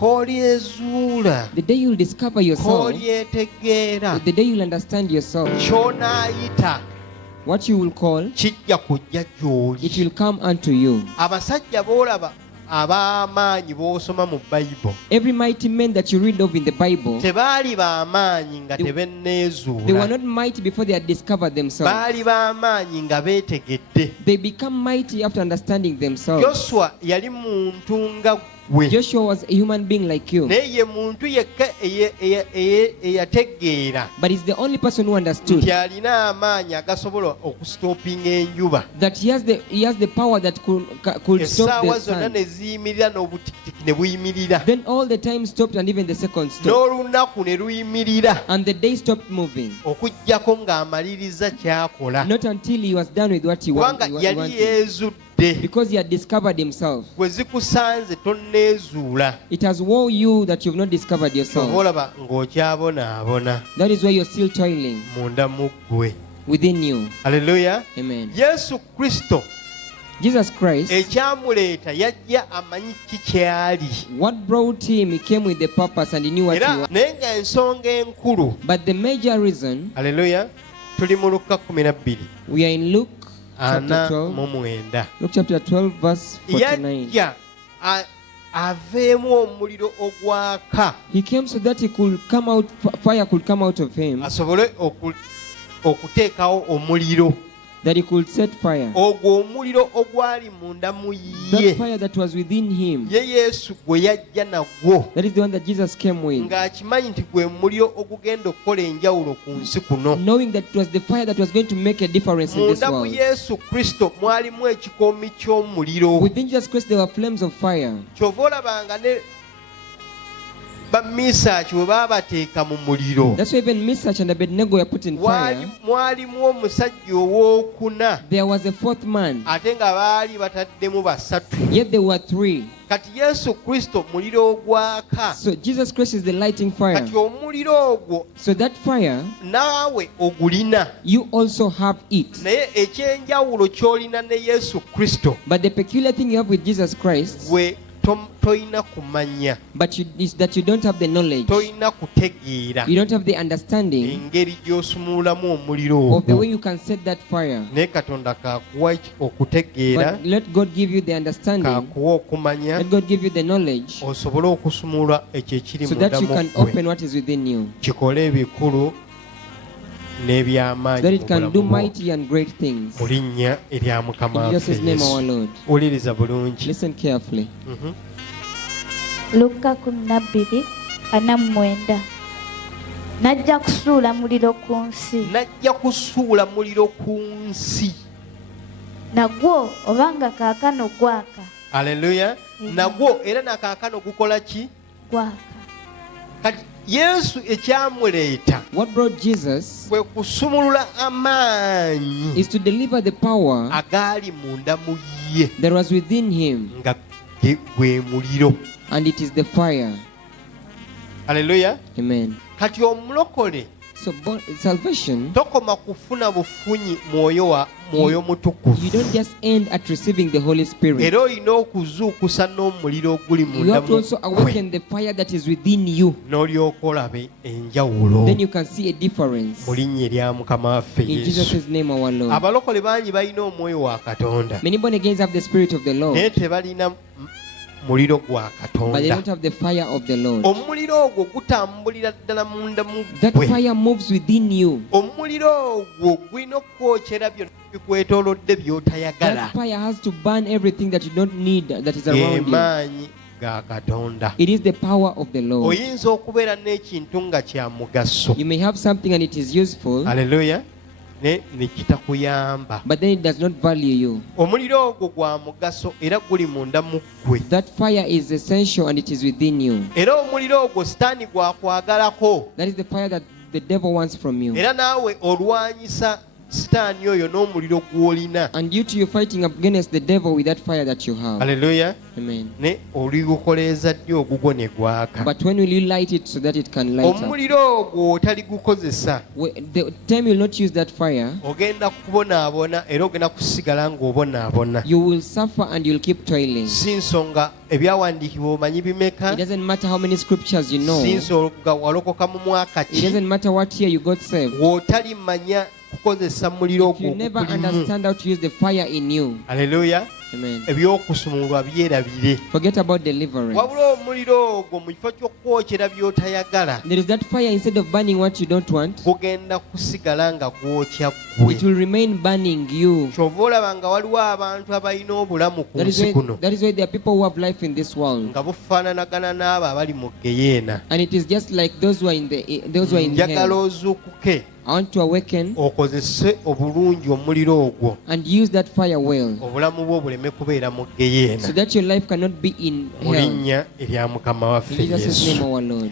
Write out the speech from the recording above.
K'olyezuula, the day you'll discover yourself, k'olyetegeera, the day you'll understand yourself, ky'onaayita what you will call, kijja kujja it gy'oli. will come unto you. Abasajja b'olaba ab'amaanyi b'osoma mu Bayibuli Every mighty man that you read of in the Bible, tebaali b'amaanyi nga they were tebenneezuula, not mighty before they had discovered themselves. baali b'amaanyi nga beetegedde. They become mighty after understanding themselves. Yoswa yali muntu nga ggwe, Joshua was a human being like you, naye ye muntu yekka eyategeera but he's the only person who understood nti alina amaanyi agasobola okusitoopinga enjuba, that he has the power that could stop essaawa the zonna sun. ne ziyimirira n'obutikitiki ne buyimirira, Then all the time stopped and even the second stopped. n'olunaku ne luyimirira, And the day stopped moving. okuggyako ng'amaliriza ky'akola, Not until he was done with what he kubanga yali wanted. yeezudde. Because he had discovered himself. Bwe zikusanze tonneezuula, It has woe you that you've not discovered oba yourself. olaba ng'okyabonaabona That is why you're still toiling munda mu ggwe. within you. Haleluya. Amen. Yesu Kristo Jesus Christ, ekyamuleeta yajja amanyi ki kyali, what brought him, he came with the purpose and he knew what he era was. naye nga ensonga enkulu. But the major reason, Haleluya. Tuli mu Luka 12 we are in Luke chapter ana 12. mu 9. Luke chapter 12 verse 49. Yajja aveemu omuliro ogwaka He came so that he could come out, fire could come out of him, asobole okuteekawo omuliro, that he could set fire. ogwo omuliro ogwali munda mu That ye, fire that was within him, ye Yesu gwe yajja nagwo, that is the one that Jesus came with, ng'akimanyi nti gwe muliro ogugenda okukola enjawulo ku nsi kuno. knowing that it was the fire that was going to make a difference in this Munda mu world. Yesu Kristo mwalimu ekikoomi ky'omuliro. Within Jesus Christ there were flames of fire. Kyova olabanga ne bamisaaki bwe baabateeka mu muliro, That's why even Meshach and Abednego were put in fire. mwalimu omusajja owookuna, There was a fourth man, ate nga baali bataddemu basatu. yet there were three. Kati Yesu Kristo muliro ogwaka. So Jesus Christ is the lighting fire. Kati omuliro ogwo So that fire, naawe ogulina, you also have it. naye ekyenjawulo ky'olina ne Yesu Kristo But the peculiar thing you have with Jesus Christ, gwe toyina kumanya, is that you don't have the knowledge. toyina kutegeera You don't have the understanding engeri gy'osumulamu omuliro of the ogwo. way you can set that fire. Naye Katonda kakuwa okutegeera, But let God give you the understanding. kakuwa okumanya, Let God give you the knowledge osobole okusumula ekyo ekiri so munda that you mu can ggwe, open what is within you. kikole ebikulu So n'ebyamaanyi that it mu can bulamu do bwo. mighty and great things. Mu linnya erya Mukama In waffe Jesus' name, our Yesu. Lord. Wuliriza bulungi. Listen carefully. Luka 12:49. Najja kusuula muliro ku nsi, Najja kusuula muliro ku nsi. nagwo obanga kaakano gwaka. Haleluya. Nagwo era nakaakano gukola ki? Gwaka. Kati Yesu ekyamuleeta What brought Jesus kwe kusumulula amaanyi is to deliver the power agaali munda mu ye, that was within him, nga gwe muliro. and it is the fire. Haleluya. Amen. Kati omulokole So salvation, tokoma kufuna bufunyi mwoyo mutukuvu, you don't just end at receiving the Holy Spirit. era olina okuzuukusa n'omuliro oguli You munda have to mu also ggwe, awaken the fire that is within you. n'olyoka olabe enjawulo Then you can see a difference. mu linnya erya Mukama waffe In Yesu. Jesus' name, our Lord. Abalokole bangi balina omwoyo wa Katonda Many born agains have the Spirit of the Lord, naye tebalina muliro gwa but they Katonda. don't have the fire of the Lord. Omuliro ogwo gutambulira ddala munda mu That ggwe. fire moves within you. Omuliro ogwo gulina okwokyera byonna bikwetoolodde by'otayagala. That fire has to burn everything that you don't need that is around you. Maanyi ga Katonda. It is the power of the Lord. Oyinza okubeera n'ekintu nga kya mugaso. You may have something and it is useful, Haleluya. Ne kitakuyamba. but then it does not value you. Omuliro ogwo gwa mugaso era guli munda mu ggwe. That fire is essential and it is within you. Era omuliro ogwo Sitaani gwakwagalako. That is the fire that the devil wants from you. Era naawe olwanyisa sitaani oyo n'omuliro gw'olina. And due to you fighting against the devil with that fire that you have. Hallelujah. Amen. Ne oligukoleeza ddi ogugwo ne gwaka. But when will you light it so that it can light up? Omuliro ogwo otaligukozesa The time you will not use that fire, ogenda kubonaabona era ogenda kusigala ng'obonaabona. you will suffer and you'll keep toiling. Si nsonga ebyawandiikibwa omanyi bimeka, It doesn't matter how many scriptures you know. si nsonga walokoka mu mwaka It ki, doesn't matter what year you got saved. bw'otalimanya kukozesa muliro If you ogwo never ogukulimu. understand how to use the fire in you. Haleluya. Amen. Ebyokusumulwa byerabire. Forget about deliverance. Wabula omuliro ogwo mu kifo ky'okwokera by'otayagala, There is that fire, instead of burning what you don't want, gugenda kusigala nga gwokya ggwe. it will remain burning you. Kyova olaba nga waliwo abantu abalina obulamu ku That is nsi kuno why there are people who have life in this world. nga bufaananagana n'abo abali mu geyeena. And it is just like those who are in Njagala hell. ozuukuke I want to awaken okozese obulungi omuliro ogwo, and use that fire well, obulamu bwo buleme kubeera mu geyeena. so that your life cannot be in Mu hell. linnya erya Mukama waffe In Jesus' Yesu. name, our Lord.